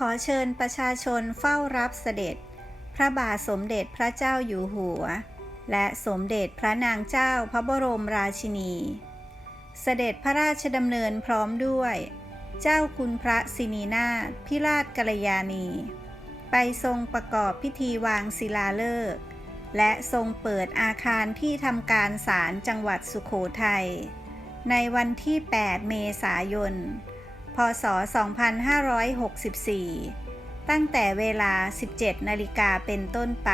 ขอเชิญประชาชนเฝ้ารับเสด็จ พระบาทสมเด็จพระเจ้าอยู่หัว และสมเด็จพระนางเจ้าพระบรมราชินี เสด็จพระราชดำเนินพร้อมด้วย เจ้าคุณพระสินีนาถพิราชกัลยาณี ไปทรงประกอบพิธีวางศิลาฤกษ์และทรงเปิดอาคารที่ทำการศาลจังหวัดสุโขทัยในวันที่ 8 เมษายน พศ 2564 ตั้งแต่เวลา 17 นาฬิกาเป็นต้นไป